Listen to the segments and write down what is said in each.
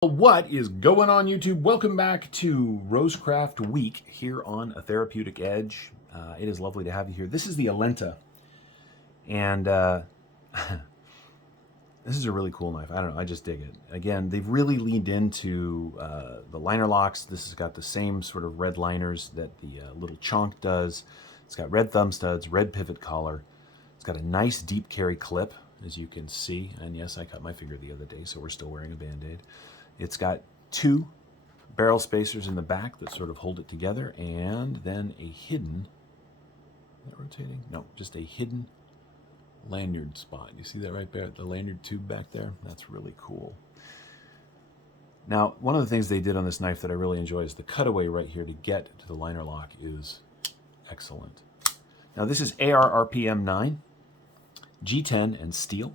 What is going on, YouTube? Welcome back to Rosecraft Week here on A Therapeutic Edge. It is lovely to have you here. This is the Alenta, and this is a really cool knife. I don't know, I just dig it. Again, they've really leaned into the liner locks. This has got the same sort of red liners that the little Chonk does. It's got red thumb studs, red pivot collar. It's got a nice deep carry clip, as you can see. And yes, I cut my finger the other day, so we're still wearing a Band-Aid. It's got two barrel spacers in the back that sort of hold it together, and then a hidden, is that rotating? No, just a hidden lanyard spot. You see that right there, the lanyard tube back there? That's really cool. Now, one of the things they did on this knife that I really enjoy is the cutaway right here to get to the liner lock is excellent. Now, this is AR RPM 9, G10, and steel.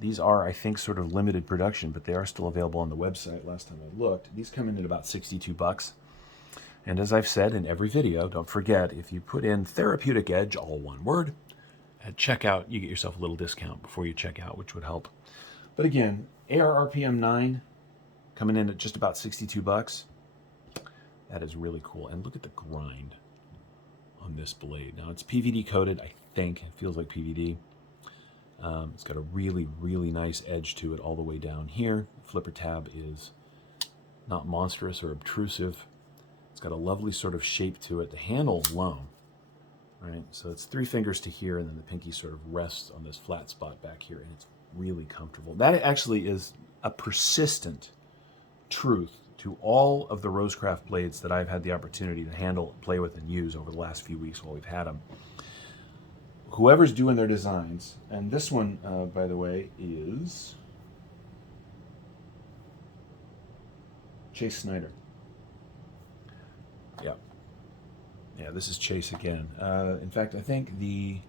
These are, I think, sort of limited production, but they are still available on the website last time I looked. These come in at about 62 bucks. And as I've said in every video, don't forget, if you put in Therapeutic Edge, all one word, at checkout, you get yourself a little discount before you check out, which would help. But again, AR RPM 9 coming in at just about 62 bucks. That is really cool. And look at the grind on this blade. Now, it's PVD coated, I think. It feels like PVD. It's got a really, really nice edge to it all the way down here. The flipper tab is not monstrous or obtrusive. It's got a lovely sort of shape to it. The handle alone, right? So it's 3 fingers to here, and then the pinky sort of rests on this flat spot back here, and it's really comfortable. That actually is a persistent truth to all of the Rosecraft blades that I've had the opportunity to handle, play with, and use over the last few weeks while we've had them. Whoever's doing their designs, and this one, by the way, is Chase Snyder. Yeah. Yeah, this is Chase again. In fact, I think the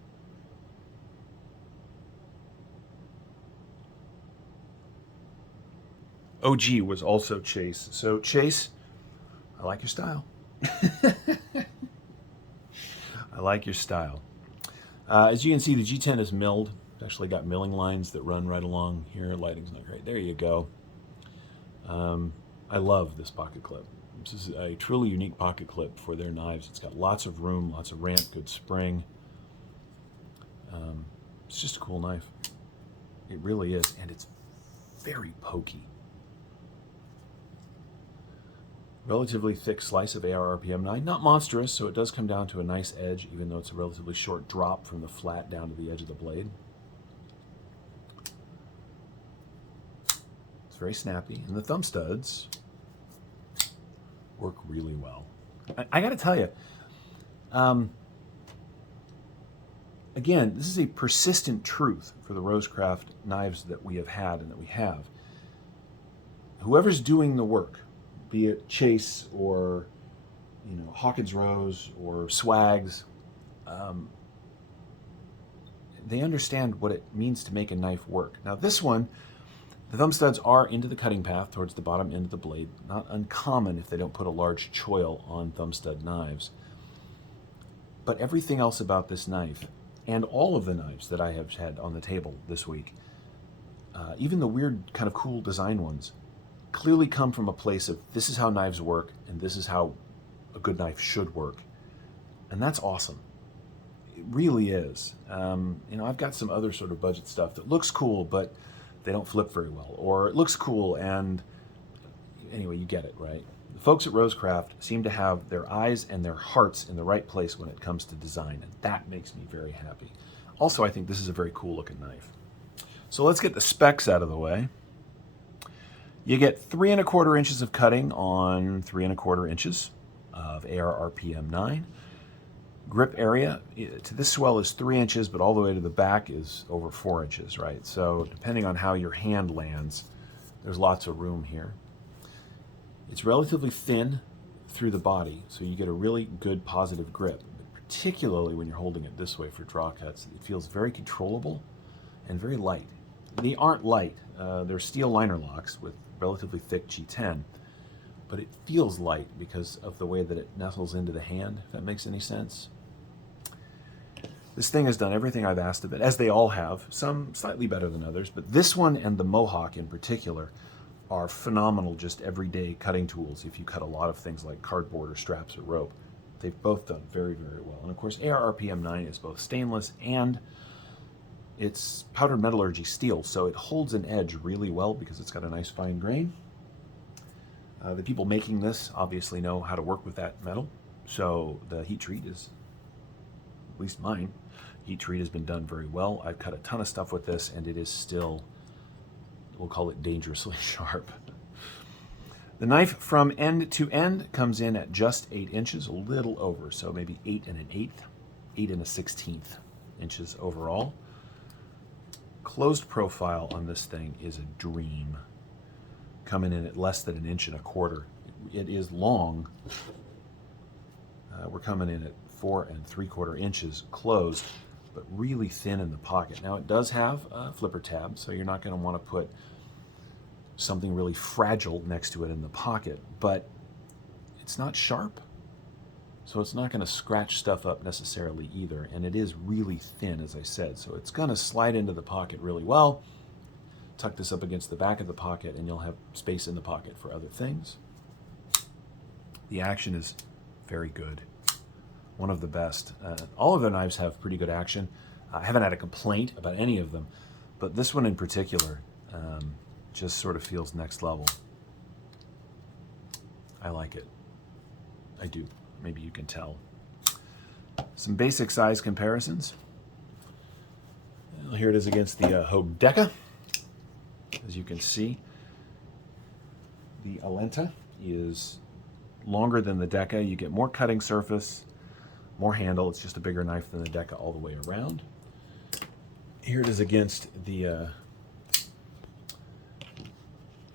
OG was also Chase. So Chase, I like your style. I like your style. As you can see, the G10 is milled. It's actually got milling lines that run right along here. Lighting's not great. There you go. I love this pocket clip. This is a truly unique pocket clip for their knives. It's got lots of room, lots of ramp, good spring. It's just a cool knife. It really is, and it's very pokey. Relatively thick slice of AR RPM 9, not monstrous, so it does come down to a nice edge, even though it's a relatively short drop from the flat down to the edge of the blade. It's very snappy, and the thumb studs work really well. I gotta tell you, again, this is a persistent truth for the Rosecraft knives that we have had and that we have. Whoever's doing the work, be it Chase or, you know, Hawkins Rose or Swags, they understand what it means to make a knife work. Now this one, the thumb studs are into the cutting path towards the bottom end of the blade. Not uncommon if they don't put a large choil on thumb stud knives. But everything else about this knife, and all of the knives that I have had on the table this week, even the weird kind of cool design ones, clearly come from a place of this is how knives work and this is how a good knife should work. And that's awesome. It really is. You know, I've got some other sort of budget stuff that looks cool, but they don't flip very well. Or it looks cool and anyway, you get it, right? The folks at Rosecraft seem to have their eyes and their hearts in the right place when it comes to design, and that makes me very happy. Also, I think this is a very cool looking knife. So let's get the specs out of the way. You get 3 1/4 inches of cutting on 3 1/4 inches of AR RPM 9. Grip area to this swell is 3 inches, but all the way to the back is over 4 inches, right? So depending on how your hand lands, there's lots of room here. It's relatively thin through the body, so you get a really good positive grip, particularly when you're holding it this way for draw cuts. It feels very controllable and very light. They aren't light. They're steel liner locks with relatively thick G10, but it feels light because of the way that it nestles into the hand, if that makes any sense. This thing has done everything I've asked of it, as they all have, some slightly better than others, but this one and the Mohawk in particular are phenomenal, just everyday cutting tools if you cut a lot of things like cardboard or straps or rope. They've both done very, very well. And of course, ARRPM9 is both stainless and it's powdered metallurgy steel, so it holds an edge really well because it's got a nice fine grain. The people making this obviously know how to work with that metal, so the heat treat is, at least mine, heat treat has been done very well. I've cut a ton of stuff with this, and it is still, we'll call it dangerously sharp. The knife from end to end comes in at just 8 inches, a little over, so maybe 8 1/8, 8 1/16 inches overall. Closed profile on this thing is a dream, coming in at less than 1 1/4 inches. It is long. We're coming in at 4 3/4 inches closed, but really thin in the pocket. Now it does have a flipper tab, so you're not going to want to put something really fragile next to it in the pocket, but it's not sharp, so it's not going to scratch stuff up necessarily either, and it is really thin, as I said, so it's going to slide into the pocket really well. Tuck this up against the back of the pocket and you'll have space in the pocket for other things. The action is very good, one of the best. All of their knives have pretty good action. I haven't had a complaint about any of them, but this one in particular just sort of feels next level. I like it. I do. Maybe you can tell. Some basic size comparisons. Well, here it is against the Hogue Deca. As you can see, the Alenta is longer than the Deca. You get more cutting surface, more handle. It's just a bigger knife than the Deca all the way around. Here it is against the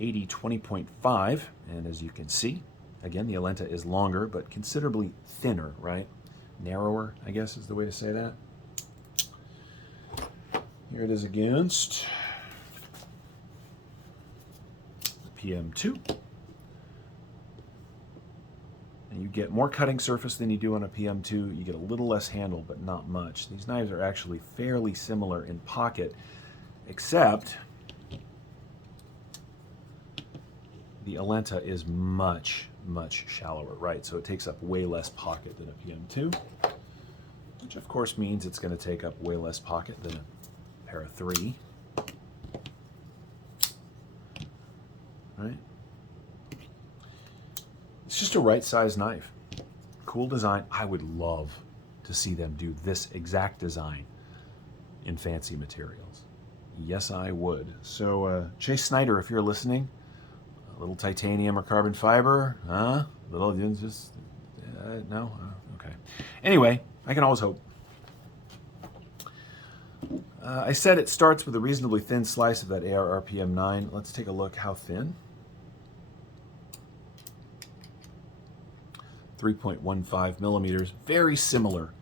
80-20.5, and as you can see, again, the Alenta is longer, but considerably thinner, right? Narrower, I guess is the way to say that. Here it is against the PM2. And you get more cutting surface than you do on a PM2. You get a little less handle, but not much. These knives are actually fairly similar in pocket, except the Alenta is much, much shallower, right? So it takes up way less pocket than a PM2, which of course means it's going to take up way less pocket than a Para 3, right? It's just a right size knife. Cool design. I would love to see them do this exact design in fancy materials. Yes, I would. So Chase Snyder, if you're listening, a little titanium or carbon fiber, huh? Little, just, no? Okay. Anyway, I can always hope. I said it starts with a reasonably thin slice of that ARRPM9. Let's take a look how thin. 3.15 millimeters, very similar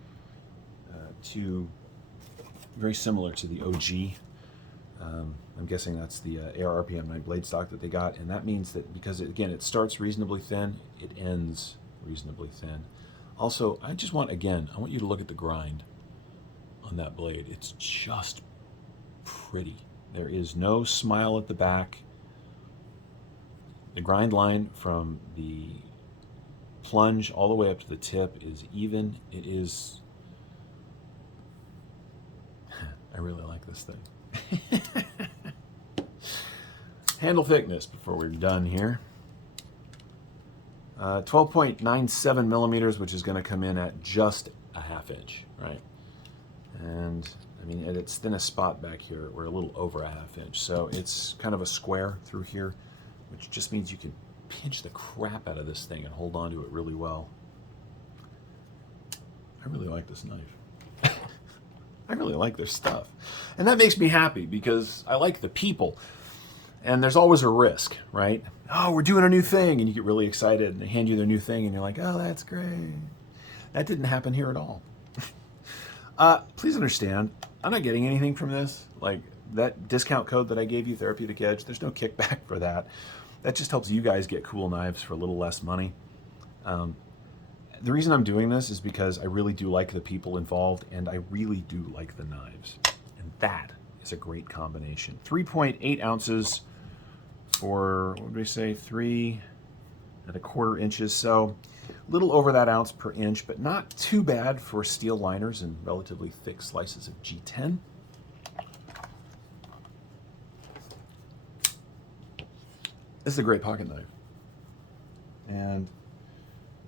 to the OG. I'm guessing that's the ARRPM9 blade stock that they got, and that means that because it starts reasonably thin, it ends reasonably thin. Also, I want you to look at the grind on that blade. It's just pretty. There is no smile at the back. The grind line from the plunge all the way up to the tip is even. It is. I really like this thing. Handle thickness before we're done here. 12.97 millimeters, which is going to come in at just a ½ inch, right? And I mean, at its thinnest spot back here, we're a little over a ½ inch. So it's kind of a square through here, which just means you can pinch the crap out of this thing and hold on to it really well. I really like this knife. I really like their stuff. And that makes me happy because I like the people. And there's always a risk, right? Oh, we're doing a new thing. And you get really excited and they hand you their new thing and you're like, oh, that's great. That didn't happen here at all. Please understand, I'm not getting anything from this. Like that discount code that I gave you, Therapeutic Edge, there's no kickback for that. That just helps you guys get cool knives for a little less money. The reason I'm doing this is because I really do like the people involved and I really do like the knives. And that is a great combination. 3.8 ounces for, what did we say, 3¼ inches. So a little over that ounce per inch, but not too bad for steel liners and relatively thick slices of G10. This is a great pocket knife. And,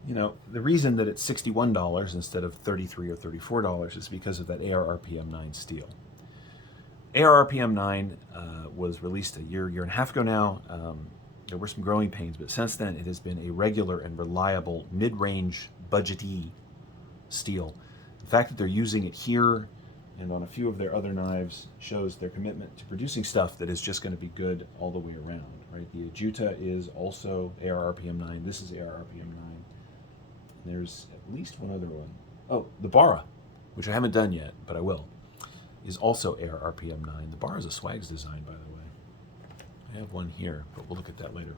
you know, the reason that it's $61 instead of $33 or $34 is because of that AR-RPM9 steel. AR-RPM9 was released a year and a half ago now. There were some growing pains, but since then it has been a regular and reliable mid-range budget-y steel. The fact that they're using it here and on a few of their other knives shows their commitment to producing stuff that is just going to be good all the way around, right? The Ajuta is also AR-RPM9. This is AR-RPM9. There's at least one other one. Oh, the Bara, which I haven't done yet, but I will, is also AR-RPM9. The Bara is a Swags design, by the way. I have one here, but we'll look at that later.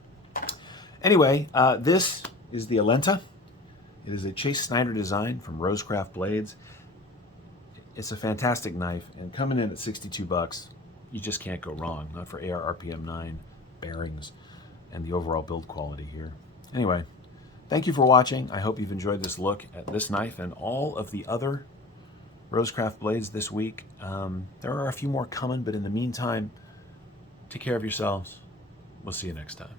Anyway, this is the Alenta. It is a Chase Snyder design from Rosecraft Blades. It's a fantastic knife, and coming in at $62, you just can't go wrong, not for AR-RPM9 bearings and the overall build quality here. Anyway, thank you for watching. I hope you've enjoyed this look at this knife and all of the other Rosecraft Blades this week. There are a few more coming, but in the meantime, take care of yourselves. We'll see you next time.